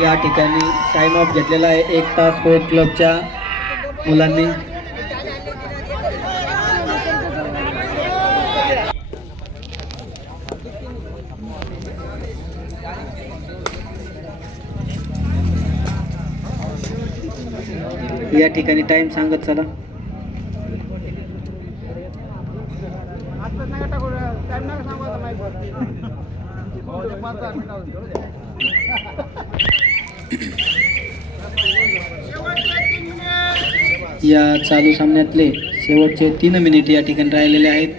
या ठिकाणी time of घेतलेला आहे. एक तास स्पोर्ट क्लबच्या मुलांनी. या ठिकाणी टाइम सांगत चला. या चालू सामन्यातले शेवटचे तीन मिनिट या ठिकाणी राहिलेले आहेत.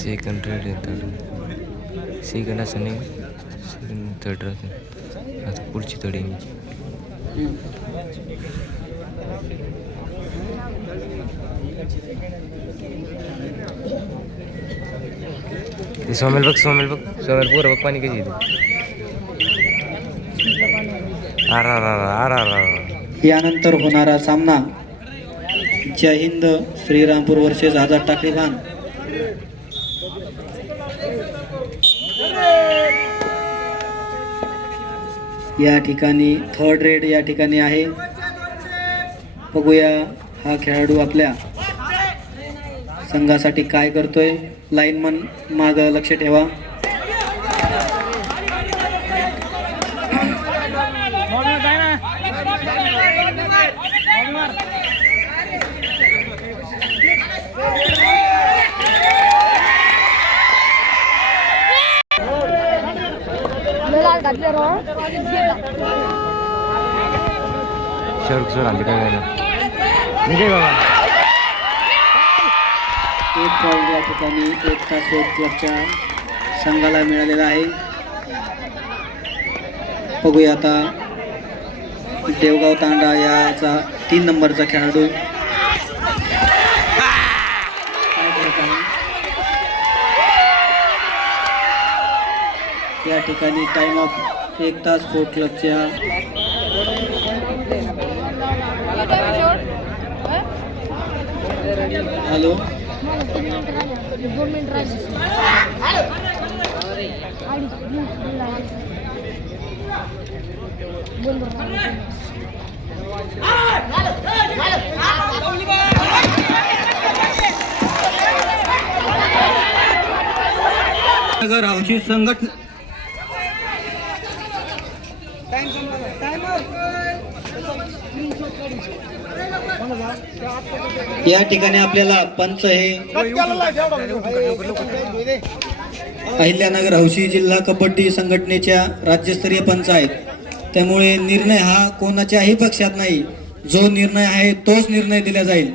सेकंड रेड येतात सेकंड असं नाही सेकंड थर्ड असं आता पुढची थर्ड यायची सोमेल बघ सोमेल बघ सोमेल पोरं बघ पाणी कशी येते आर आर आर आर यानंतर होणारा सामना जय हिंद श्रीरामपूर वर्सेस आझाद टाकली खान. या ठिकाणी थर्ड रेड या ठिकाणी आहे. बघूया हा खेळाडू आपल्या संघासाठी काय करतोय. लाईनमन माग लक्ष ठेवा. शर्ट सोड आणली काय नाही निघे बाबा. एक पॉईंट या ठिकाणी एक तास एक क्लबच्या संघाला मिळालेला आहे. बघूया आता देवगाव तांडा याचा तीन नंबरचा खेळाडू. या ठिकाणी टाइम ऑफ एक तास स्पोर्ट क्लबच्या हॅलो नगर मिनिट संघटना या ठिकाणी आपल्याला पंच हे अहिल्यानगर हौशी जिल्हा कबड्डी संघटनेच्या राज्यस्तरीय पंच आहेत. त्यामुळे निर्णय हा कोणाच्याही पक्षात नाही. जो निर्णय आहे तोच निर्णय दिला जाईल.